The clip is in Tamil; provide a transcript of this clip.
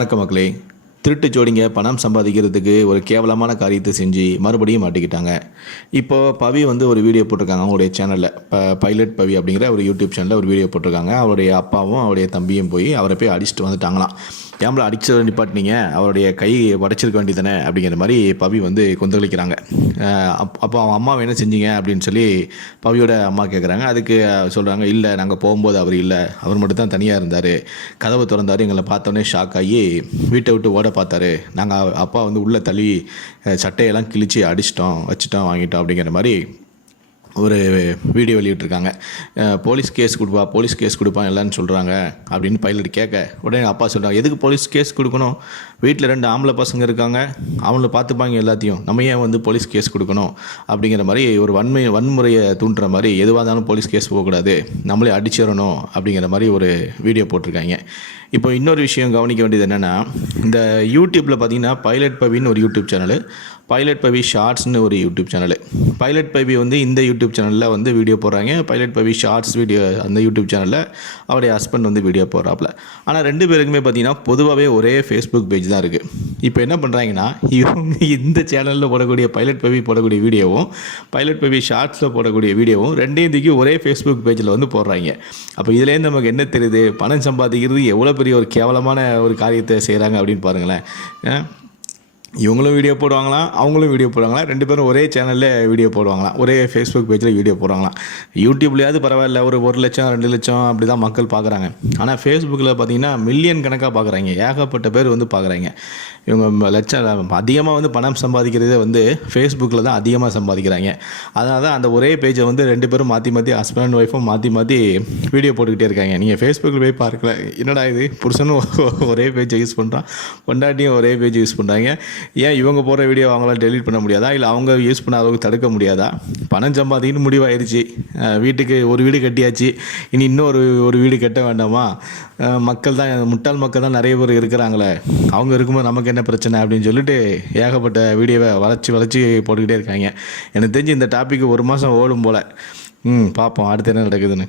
வணக்கம் மக்களே. திருட்டு ஜோடிங்க பணம் சம்பாதிக்கிறதுக்கு ஒரு கேவலமான காரியத்தை செஞ்சு மறுபடியும் மாட்டிக்கிட்டாங்க. இப்போது பவி வந்து ஒரு வீடியோ போட்டிருக்காங்க அவங்களுடைய சேனலில் இப்போ பைலட் பவி அப்படிங்கிற ஒரு யூடியூப் சேனலில் ஒரு வீடியோ போட்டிருக்காங்க. அவருடைய அப்பாவும் அவருடைய தம்பியும் போய் அவரை போய் அடிச்சுட்டு வந்துட்டாங்களாம். ஏம்பளை அடிச்சதை நிப்பாட்டினீங்க அவருடைய கை உடச்சிருக்க வேண்டியதானே அப்படிங்கிற மாதிரி பவி வந்து கொந்தளிக்கிறாங்க. அப் அப்போ அவன் அம்மாவை என்ன செஞ்சீங்க அப்படின்னு சொல்லி பவியோட அம்மா கேட்குறாங்க அதுக்கு சொல்கிறாங்க இல்லை நாங்கள் போகும்போது அவர் இல்லை. அவர் மட்டும் தான் தனியாக இருந்தார். கதவை திறந்தார். எங்களை பார்த்தோன்னே ஷாக் ஆகி வீட்டை விட்டு ஓட பார்த்தாரு. நாங்கள் அப்பா வந்து உள்ளே தள்ளி சட்டையெல்லாம் கிழிச்சு அடிச்சிட்டோம் வச்சிட்டோம் வாங்கிட்டோம் அப்படிங்கிற மாதிரி ஒரு வீடியோ வெளியிட்டிருக்காங்க. போலீஸ் கேஸ் கொடுப்பா போலீஸ் கேஸ் கொடுப்பான் எல்லான்னு சொல்கிறாங்க அப்படின்னு பைலட் கேட்க உடனே அப்பா சொல்கிறாங்க எதுக்கு போலீஸ் கேஸ் கொடுக்கணும்? வீட்டில் ரெண்டு ஆம்பளை பசங்க இருக்காங்க அவங்கள பார்த்துப்பாங்க எல்லாத்தையும். நம்ம ஏன் வந்து போலீஸ் கேஸ் கொடுக்கணும்? அப்படிங்கிற மாதிரி ஒரு வன்மை வன்முறையை தூண்டுற மாதிரி எதுவாக இருந்தாலும் போலீஸ் கேஸ் போகக்கூடாது. நம்மளே அடிச்சிடணும் அப்படிங்கிற மாதிரி ஒரு வீடியோ போட்டிருக்காங்க. இப்போ இன்னொரு விஷயம் கவனிக்க வேண்டியது என்னென்னா இந்த யூடியூப்பில் பார்த்தீங்கன்னா பைலட் பவின்னு ஒரு யூடியூப் சேனலு பைலட் பவி ஷார்ட்ஸ்னு ஒரு யூடியூப் சேனலு பைலட் பவி வந்து இந்த யூடியூப் சேனலில் வந்து வீடியோ போடுறாங்க. பைலட் பவி ஷார்ட்ஸ் வீடியோ அந்த யூடியூப் சேனலில் அவருடைய ஹஸ்பண்ட் வந்து வீடியோ போடுறாப்புல. ஆனால் ரெண்டு பேருக்குமே பார்த்தீங்கன்னா பொதுவாகவே ஒரே ஃபேஸ்புக் பேஜ் தான் இருக்குது இப்போ என்ன பண்ணுறாங்கன்னா இவங்க இந்த சேனலில் போடக்கூடிய பைலட் பவி போடக்கூடிய வீடியோவும் பைலட் பவி ஷார்ட்ஸில் போடக்கூடிய வீடியோவும் ரெண்டையும் தூக்கி ஒரே ஃபேஸ்புக் பேஜில் வந்து போடுறாங்க. அப்போ இதுலேருந்து நமக்கு என்ன தெரியுது? பணம் சம்பாதிக்கிறது எவ்வளோ பெரிய ஒரு கேவலமான ஒரு காரியத்தை செய்கிறாங்க அப்படின்னு பாருங்களேன். இவங்களும் வீடியோ போடுவாங்களாம் அவங்களும் வீடியோ போடுவாங்களாம். ரெண்டு பேரும் ஒரே சேனலில் வீடியோ போடுவாங்களாம். ஒரே ஃபேஸ்புக் பேஜில் வீடியோ போடுவாங்களாம். யூடியூப்லேயாவது பரவாயில்ல ஒரு ஒரு லட்சம் ரெண்டு லட்சம் அப்படி தான் மக்கள் பார்க்குறாங்க ஆனால் ஃபேஸ்புக்கில் பார்த்தீங்கன்னா மில்லியன் கணக்காக பார்க்குறாங்க ஏகப்பட்ட பேர் வந்து பார்க்குறாங்க இவங்க லட்சம் அதிகமாக வந்து பணம் சம்பாதிக்கிறதே வந்து ஃபேஸ்புக்கில் தான் அதிகமாக சம்பாதிக்கிறாங்க. அதனால தான் அந்த ஒரே பேஜை வந்து ரெண்டு பேரும் மாற்றி மாற்றி ஹஸ்பண்ட் ஒய்ஃபும் மாற்றி மாற்றி வீடியோ போட்டுக்கிட்டே இருக்காங்க. நீங்கள் ஃபேஸ்புக்கில் போய் பார்க்கல என்னடா இது? புருஷனும் ஒரே பேஜை யூஸ் பண்ணுறான் பொண்டாட்டியும் ஒரே பேஜ் யூஸ் பண்ணுறாங்க ஏன் இவங்க போகிற வீடியோ அவங்களால டெலிட் பண்ண முடியாதா? இல்லை அவங்க யூஸ் பண்ண அளவுக்கு தடுக்க முடியாதா? பணம் சம்பாதிக்கணும் முடிவாயிடுச்சு வீட்டுக்கு ஒரு வீடு கட்டியாச்சு. இனி இன்னொரு ஒரு வீடு கட்ட வேண்டாமா? மக்கள் தான் முட்டாள் மக்கள் தான் நிறைய பேர் இருக்கிறாங்களே. அவங்க இருக்கும்போது நமக்கு என்ன பிரச்சனை அப்படின்னு சொல்லிட்டு ஏகப்பட்ட வீடியோவை வளர்ச்சி வளைச்சி போட்டுக்கிட்டே இருக்காங்க. எனக்கு தெரிஞ்சு இந்த டாபிக் ஒரு மாதம் ஓடும் போல். ம் பார்ப்போம். அடுத்து என்ன நடக்குதுன்னு.